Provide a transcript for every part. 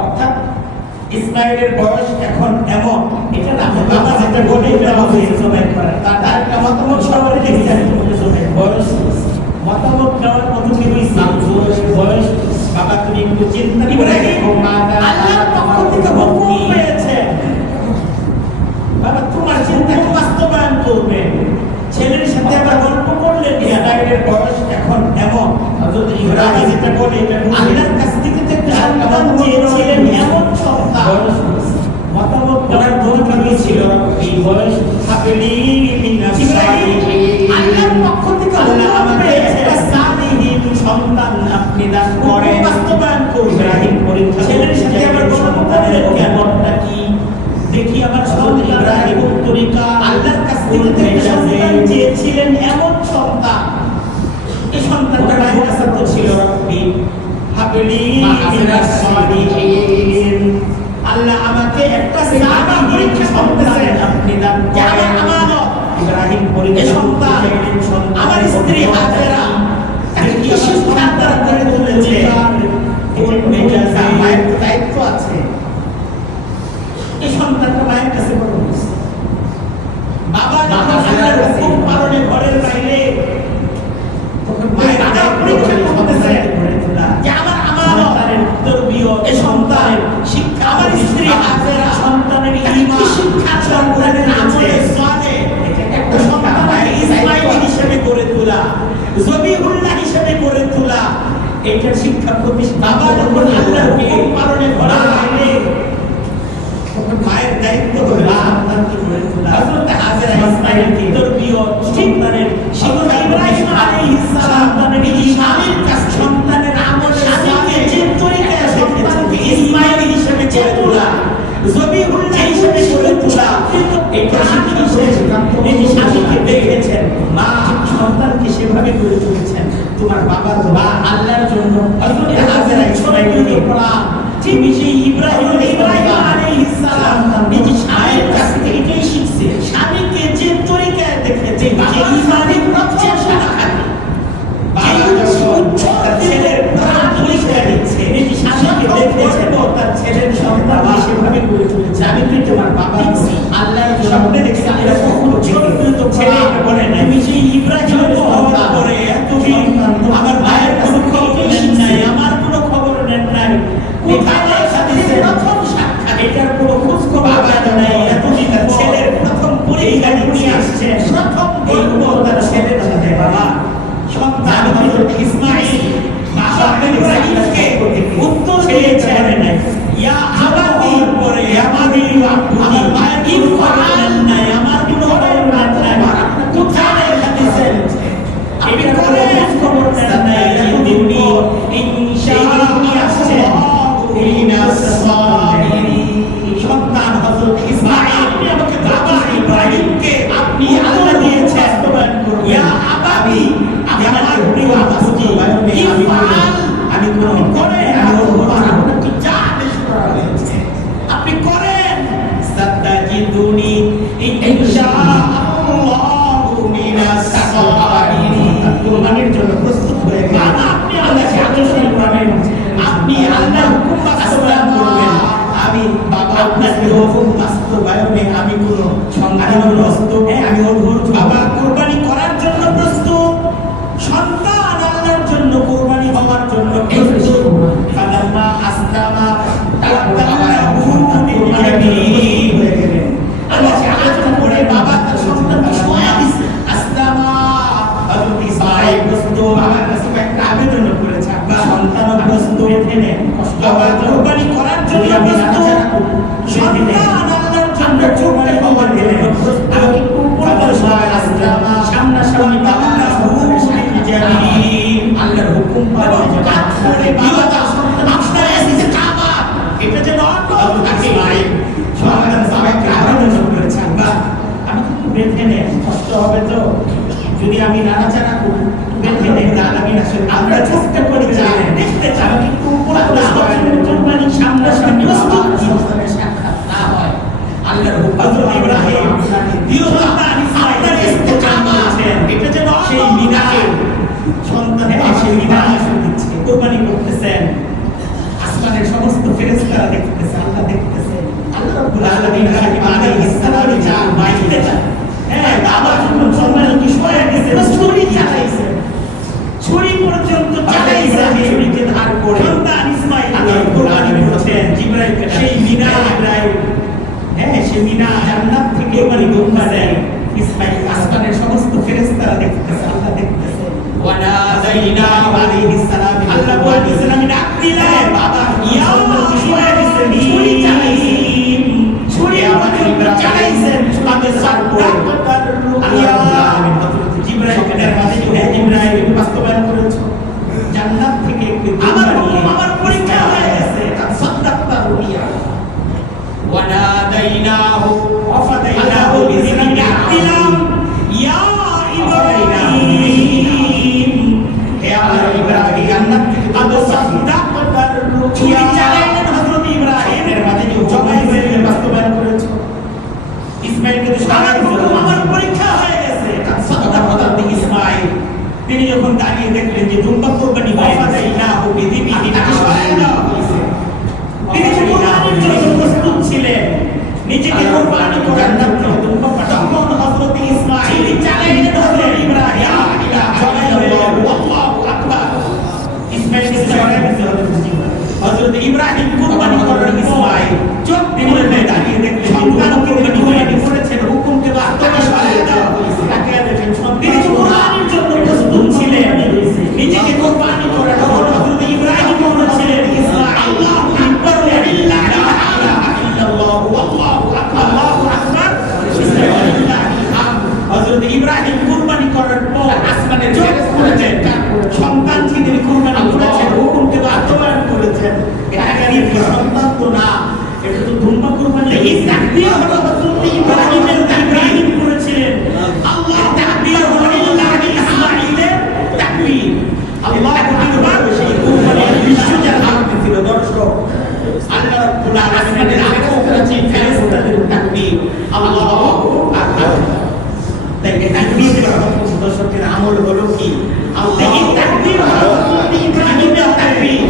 অর্থাৎ ইসমাইলের বয়স এখন এমন, এটা না বাবা যেটা বলে এটা হবে জবাই করা, তার একটা মতামত সবার দেখতে হবে বয়স মতামত দেওয়ার মতো কি হইছে বয়স। বাবা তুমি একটু চিন্তা করে আল্লাহর পক্ষ থেকে হুকুম পেয়েছে, বাবা তোমার চিন্তা বাস্তবায়ন করবে। ছেলের সাথে আবার গল্প করলেন ইসমাইলের বয়স এখন এমন, হযরত ইব্রাহিম যেটা বলে এটা আল্লাহর কাছ থেকে একটা সন্তান চেয়েছিলেন, এমন সন্তান মতামত দেওয়ার দরকারই ছিল এই বয়স হাবিলি মিনাস সালিহিন। আল্লাহর পক্ষ থেকে আল্লাহ আমাকে একটা সালিহিন সন্তান আপনি দান করেন, বাস্তবায়ন করবেন। ইব্রাহিম পরীক্ষা ছেলের সাথে আবার গল্প করলেন কেমনটা কি দেখি আমার সন্তান ইব্রাহিম তরিকা আল্লাহর কাছ থেকে একটা সন্তান চেয়েছিলেন, এমন সন্তান। এই সন্তানটা কাছে তো ছিল রব্বি হাবিলি মিনাস সালিহিন, আল্লাহ আমাকে একটা সালিহিন সন্তান আপনি দান করেন। আমানত ইব্রাহিম পরীক্ষা সন্তান আমার স্ত্রী হাজেরা তাকে কি সন্তান করে তুলেছে, কোন মেজাজে মায়ের দায়িত্ব আছে। এই সন্তানটা মায়ের কাছে বড় হয়েছে, বাবা যখন আল্লাহর হুকুম পালনে ঘরের বাইরে তখন মায়ের পরীক্ষা করতেছে যে আমার আমানতের তরবিয়ত এই সন্তানের শিক্ষা, আমার স্ত্রী হাজেরা সন্তানের ঈমান শিক্ষা সন্তানের আমলে সালে একটা সন্তান ইসমাঈল হিসেবে গড়ে তোলা, জবিহুল্লাহ হিসেবে গড়ে তোলা, এটার শিক্ষা প্রতিষ্ঠা। বাবা যখন আল্লাহর হুকুম পালনে ঘরের বাইরে তখন মায়ের দায়িত্ব হলো সন্তানকে গড়ে তোলা। হযরত হাজেরা ইসমাঈলকে তরবিয়ত সন্তানের শিক্ষা, ইব্রাহিম আলাইহিস সালাম সন্তানের ঈমানের কাছে সন্তানের আমলে সাথে যে তরিকায় সন্তানকে ইসমাঈল হিসেবে গড়ে তোলা, জবিহুল্লাহ হিসেবে গড়ে তোলা, এটা শিক্ষা এই স্বামীকে দেখেছেন মা সন্তানকে সেভাবে গড়ে তুলেছেন। তোমার বাবা বা আল্লাহর জন্য হযরত হাজেরা ইসমাঈলকে কোরআন ঠিক সেই ইব্রাহিম আলাইহিস সালাম নিজে স্বামীর কাছ থেকে এটাই শিখছে, স্বামীকে যে তরিকায় দেখেছে যে ঈমানের প্রচেষ্টা রাখে, ছেলের তরিকা দিচ্ছে নিজে স্বামীকে দেখেছে তার ছেলের সন্তান সেভাবে গড়ে তুলেছে। আমি তো তোমার বাবা আল্লাহর স্বপ্নে দেখছি, আল্লাহ কখনো ছোট ছেলে বলে না আমি সেই ইব্রাহিমের সন্তান করে তুমি আমার ভাইয়ের কোনো খবর নেন নাই, আমার কোনো খবর নেন নাই, কোথায় হাদিসে প্রথম সাক্ষাৎ এটার কোনো খোঁজ খবর নাই, এতদিন ছেলের প্রথম পরীক্ষা নিয়ে আসছে, প্রথম গল্প তার ছেলের সাথে বাবা সন্তান হযরত ইসমাঈল বাবা ইব্রাহিমকে উত্তর দিয়েছেন ইয়া আবাদি পরে আমাদি আমার মায়ের কি করেন নাই, আমার কোনো খবর নাই, কোথায় হাদিসে আমি করে খবর নাই, এতদিন ইনশাআল্লাহ আসছে সন্তান হযরত ইসমাঈল। আপনি আমাকে বাবা ইব্রাহিমকে আপনি আল্লাহ দিয়েছেন বাস্তবায়ন করুন। ইয়া আবাবি আমি আমার প্রিয় বাসুকি আমি কোন করে আমি ওর যা আদেশ করা হয়েছে আপনি করেন। সাদ্দাজিদুনি ইনশাআল্লাহু মিনাস সাবিরিন, কুরবানির জন্য প্রস্তুত হয়ে গেলেন। আপনি আল্লাহকে আদেশ করেন, আপনি আল্লাহর হুকুম বাস্তবায়ন করবেন। আমি বাবা আপনার হুকুম বাস্তবায়নে আমি কোনো সংগ্রাম প্রস্তুত, আমি ওর বাবা কুরবানি করার জন্য প্রস্তুত, সন্তান আল্লাহর জন্য কুরবানি হওয়ার জন্য প্রস্তুত। ফালাম্মা আসলামা তাআল্লাহু লিল-জাবিন হয়ে গেলেন। আল্লাহ আয়াতটা পড়ে বাবা তার সন্তানকে শোয়া দিয়েছে, আসলামা হযরত ইসমাঈল প্রস্তুত, বাবার কাছে একটা আবেদন করেছে আব্বা সন্তান প্রস্তুত এখানে বাবা কুরবানি করার জন্য প্রস্তুত, সন্তান আল্লাহর জন্য কুরবানি হওয়ার জন্য প্রস্তুত। আমি আসলামা সামনাসামনি বাবা আল্লাহর হুকুম পালন করে বাবা তার সন্তান আপনার এসেছে কাবা এটা যেন অন্য থাকে সন্তান বাবাকে আবেদন করেছে আব্বা আমি কিন্তু বেঁধে নেই, কষ্ট হবে তো যদি আমি নাড়াচাড়া করি, বেঁধে নেই তাহলে আমি আসলে আমরা চেষ্টা করে দেখতে চাই আমি কিন্তু কোরবানি সামনাসামনি সন্তানের সাক্ষাৎ না হয়। আল্লাহর হুকুম ইব্রাহিম দিওরা আপনার এসেছে কাবা এটা যেন সেই মিনারে সন্তান এসে মিনারে দিচ্ছে, কুরবানি করতেছেন। আসমানের সমস্ত ফেরেশতারা দুম্বা দেয় ইসমাঈল আসমানের সমস্ত ফেরেশতারা দেখতেছে আল্লাহ দেখতেছে ওয়ানাদাইনাহু আলাইহিস সালাম আল্লাহ বলতেছেন আমি ডাক দিলাম বাবা ইয়া ইসমাঈল ছুরি চালাইছেন ছুরি আমাদের উপর চালাইছেন আমাদের সারপর আল্লাহ জিবরাইলের মাঝে হে জিবরাইল বাস্তবায়ন করেছো জান্নাত থেকে একটি আমার পরীক্ষা হয়ে গেছে সাদ্দাক্তা রুইয়া ওয়ানাদাইনাহু ওয়াফাদাইনাহু বিযিকরিল দিলাম ইয়া ইব্রাহিম হে আমার ইব্রাহিম জান্নাত থেকে আদো সাদ্দাক্তা রুইয়া চালাইলেন হযরত ইব্রাহিমের মাঝে যে জবাইয়ের বাস্তবায়ন করেছো ইসমাঈলকে তো আমার পরীক্ষা হয়ে গেছে সাদ্দাক্তা ইসমাঈল তিনি যখন দাঁড়িয়ে দেখলেন যে দুম্বা কুরবানি হয়ে গেছে ইলাহু বিযিবিহি তিনি কুরবানির জন্য প্রস্তুত ছিলেন নিজেকে কুরবানি করার জন্য দুম্বা তখন হযরত ইসমাঈল চালাইলেন হযরত ইব্রাহিম আল্লাহু আকবার ইসমাঈলকে চালাইলেন হযরত ইব্রাহিম কুরবানি করার ইসমাঈল চোখ দিয়ে দাঁড়িয়ে দেখলেন সন্তান কুরবানি হয়ে করেছেন হুকুমকে বাস্তবায়ন করা হয়েছে তাকে দেখেন তিনি কুরবানির জন্য প্রস্তুত ছিলেন নিজেকে কুরবানি করার জন্য হযরত ইব্রাহিম বলেছিলেন ইসমাঈল আল্লাহু আকবার লা ইলাহা ইল্লাল্লাহু আল্লাহু আকবার হযরত ইব্রাহিম কুরবানি করার পর আসমানের ফেরেশতাদের সন্তান তিনি কুরবানি করেছেন হুকুমকে বাস্তবায়ন করেছেন এটা গারিব সন্তান তো না এটা তো দুম্বা কুরবানি এই তাকবীর হলো হযরত ইব্রাহিম করেছিলেন আল্লাহ তাকবীর হলো ইসমাঈলের তাকবীর আল্লাহু আকবার সেই কুরবানির দৃশ্য যারা দেখছিল দর্শক আল্লাহ রাব্বুল আলামিনের আকাশ করেছে ফেরেশতাদের তাকবীর আল্লাহু আকবার তাই তাকবীরের দর্শকের আমল হলো কি আল্লাহ তাকবীর হলো হযরত ইব্রাহিমের তাকবীর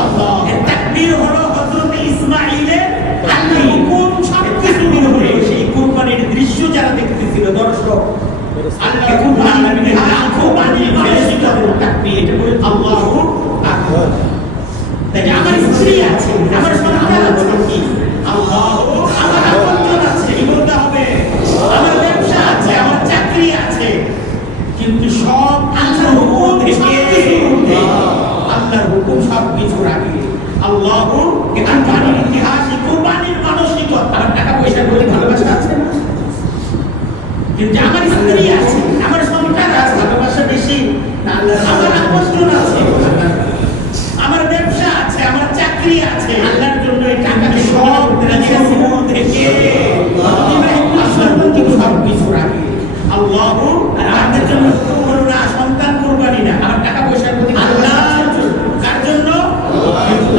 আল্লাহ তাকবীর হলো হযরত ইসমাঈলের তাকবীর কোন সবকিছু মিলে সেই কুরবানির দৃশ্য যারা দেখতেছিল দর্শক আল্লাহ কুরবানির কুরবানির ফেরেশতাদের তাকবীর এটা বলে আল্লাহু আকবার তাই আমার স্ত্রী আছে আমার সন্তান আছে কি আল্লাহু আমার আপনজন আছে এই বলতে হবে আমার ব্যবসা আছে আমার চাকরি আছে কিন্তু সব আল্লাহর হুকুম থেকে আল্লাহর হুকুম সব কিছু রাখে আল্লাহু কুরবানির ইতিহাস কুরবানির মানসিকতা আমার টাকা পয়সা বলে ভালোবাসা আছে না কিন্তু আমার স্ত্রী আছে আমার সন্তান আছে ভালোবাসা বেশি না আমার আপনজন আছে আমার ব্যবসা আছে আমার চাকরি আছে আল্লাহর জন্য এই টাকাটা সব থেকে আল্লাহর প্রতি সব কিছু রাখে আল্লাহু আমাদের জন্য করুণা সন্তান কুরবানি না আমার টাকা পয়সার প্রতি আল্লাহর জন্য কার জন্য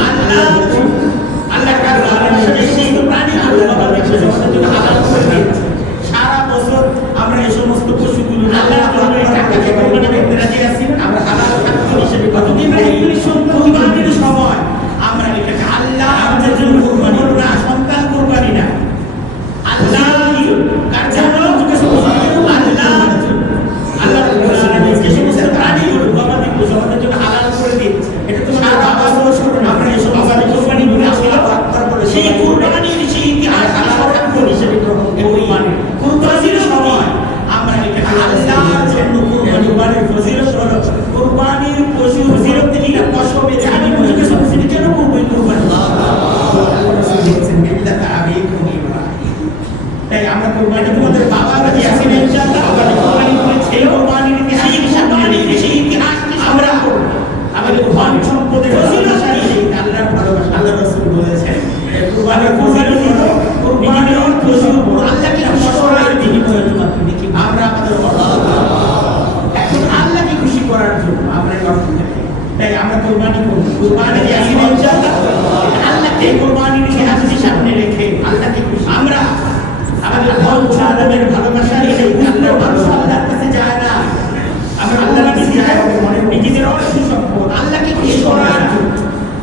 আল্লাহর জন্য আল্লাহ কার ভালোবাসা বেশি প্রাণী আল্লাহর জন্য হালাল করে দিয়েছে সারা বছর আমরা এই সমস্ত পশুগুলো আল্লাহর জন্য এই টাকাকে কুরবানি করতে রাজি আছি আমরা হালাল খাদ্য হিসেবে কতদিন এই কুরবানির সময় আমরা এটাকে আল্লাহ আমাদের জন্য কুরবানি না সন্তান কুরবানি না আল্লাহ কার জন্য আল্লাহ রাব্বুল আলামিন যে সমস্ত প্রাণীগুলো গবাদি পশু আমাদের জন্য হালাল করে দিয়েছে এটা তো সারা বছর আমরা এই সমস্ত কুরবানি গুলো আসলে আকবার করে সেই কুরবানির সেই ইতিহাস আল্লাহর হিসেবে গ্রহণ কুরবানি কুরবানির সময় আমরা এটাকে আল্লাহর জন্য কুরবানির ফজিলত হলো কুরবানির পশু ফজিলত দিলে কসবে জানি পশুকে সবচেয়ে কেন কুরবানি তাই আমরা কুরবানি তোমাদের বাবারা যে আছেন ইনশাআল্লাহ আমরা কুরবানি করেছি কুরবানির সেই ইতিহাস আমরা আমাদের ধন সম্পদের ভালোবাসা সেই আল্লাহর ভালোবাসা আল্লাহ রাসূল বলেছেন কুরবানির ফজিলত হলো কুরবানির অর্থ শুধু আল্লাহকে খুশি করার বিনিময়ে তোমাকে দেখি আমরা আমাদের এখন আল্লাহকে খুশি করার জন্য আমরা অর্থ তাই আমরা কুরবানি করব কুরবানি যে আছে ইনশাআল্লাহ আল্লাহকে কুরবানির ইতিহাসের সামনে রেখে আল্লাহকে খুশি আমরা আমাদের ধন সম্পদের ভালোবাসা এই আল্লাহর ভালোবাসা আল্লাহর কাছে যায় না আমরা আল্লাহর কাছে যাই মনে নিজেদের অর্থ সম্পদ আল্লাহকে খুশি করার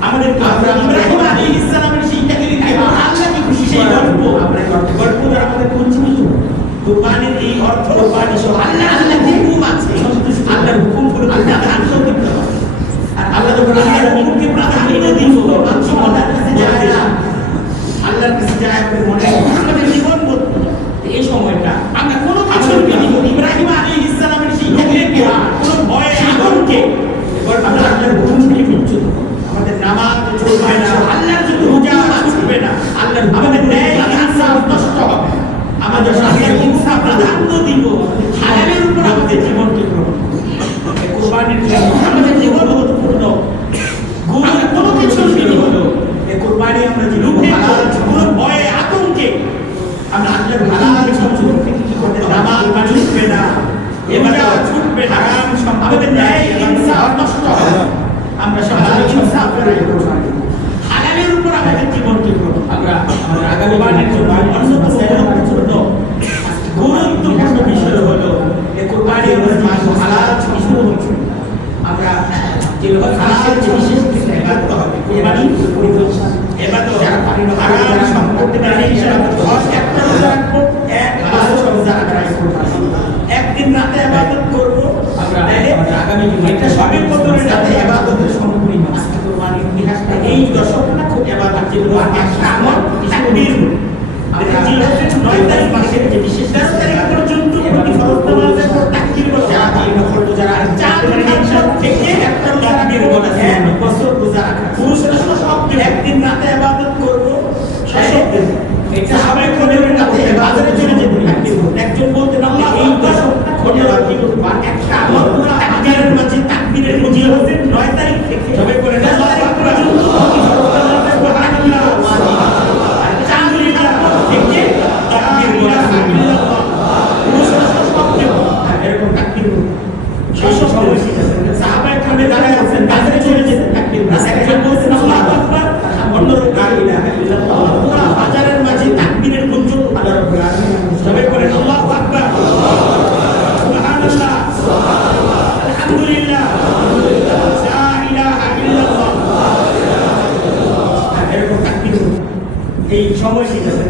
আমাদের ইব্রাহিম আলাইহিস সালামের সেই টাকাকে আল্লাহকে খুশি সেই গল্প আমরা গল্প দ্বারা আমাদের পরিচিত কুরবানির এই অর্থ কুরবানি সহ আল্লাহর হুকুম আছে আল্লাহর হুকুম করে আল্লাহ দান করতে হবে আর আল্লাহ যখন আল্লাহর হুকুমকে প্রাধান্য দিল মানুষ আল্লাহর কাছে যায় না আল্লাহর কাছে যায় মনে আমাদের জীবন এই আনন্দ দিব, হালালের উপর আমাদের জীবনকে গ্রহণ করব। এই কুরবানির জন্য আমাদের জীবন গুরুত্বপূর্ণ, কোনো কিছু শুরু হলো এই কুরবানি আমরা জীবন কোনো ভয়ে আতঙ্কে আমরা আল্লাহর হালাল সম্পর্কে কি করতে নামাজ ছুটবে না, এবাদত ছুটবে না, আমাদের ন্যায় ইনসাফ নষ্ট হবে, আমরা সব ইনসাফ করে হালালের উপর আমাদের জীবনকে গ্রহণ আমরা আগামী কুরবানির জন্য অন্যতম গুরুত্বপূর্ণ বিষয় হলো এই কুরবানি আমরা হালাল শুরু হচ্ছে, আমরা যেভাবে হালাল বিশেষ কিছু ইবাদত হবে, কুরবানি ইবাদত যারা পারি না হারাম সম্পর্কে পারি ইনশাআল্লাহ 10 একটা রোজা রাখবো, এক বছর রোজা রাখবো, একদিন রাতে ইবাদত করব আমরা, আগামী এটা সবই কদরের রাতে ইবাদতের সম্পূর্ণ আজকে কুরবানির ইতিহাসটা এই দশক না খুব ইবাদত যেগুলো একটা আমল তাকবীর আমরা যে 9 তারিখ মাসের যে বিশেষ 13 তারিখ পর্যন্ত প্রতি ফরজ নামাজের পর তাকবীর বলে যারা পারি না ফরজ যারা 4 দিন থেকে একটা রোজা তাকবীর বলে এক বছর রোজা রাখা, পুরুষরা সব একদিন রাতে ইবাদত করব, সশব্দে এটা সবাই কদরের রাতে বাজারে চলে যেতে তাকবীর একজন বলতে না এই দশকটা খোঁজে রাখি বা একটা আমল তাকবীরের মাঝে তাকবীরের মধ্যে হচ্ছে 9 তারিখ থেকে সবাই করে 10 তারিখ পর্যন্ত প্রতি ফরজ নামাজের পর সুবহানাল্লাহ আর 4 দিন থেকে তাকবীর বলা সুবহানাল্লাহ, পুরুষরা সশব্দে এরকম তাকবীর সশব্দে সাহাবায়ে কেরাম দাঁড়ায় আছেন বাজারে চলে যেতে তাকবীর একজন বলছেন আল্লাহু আকবার, অন্যরা লা ইলাহা ইল্লাল্লাহ, পুরো বাজারের মাঝে তাকবীরের গুঞ্জন আল্লাহ রাব্বুল আলামিন সবাই করেন আল্লাহু আকবার, সুবহানাল্লাহ, আলহামদুলিল্লাহ, লা ইলাহা ইল্লাল্লাহ, এরকম তাকবীর এই সময় শিখেছেন।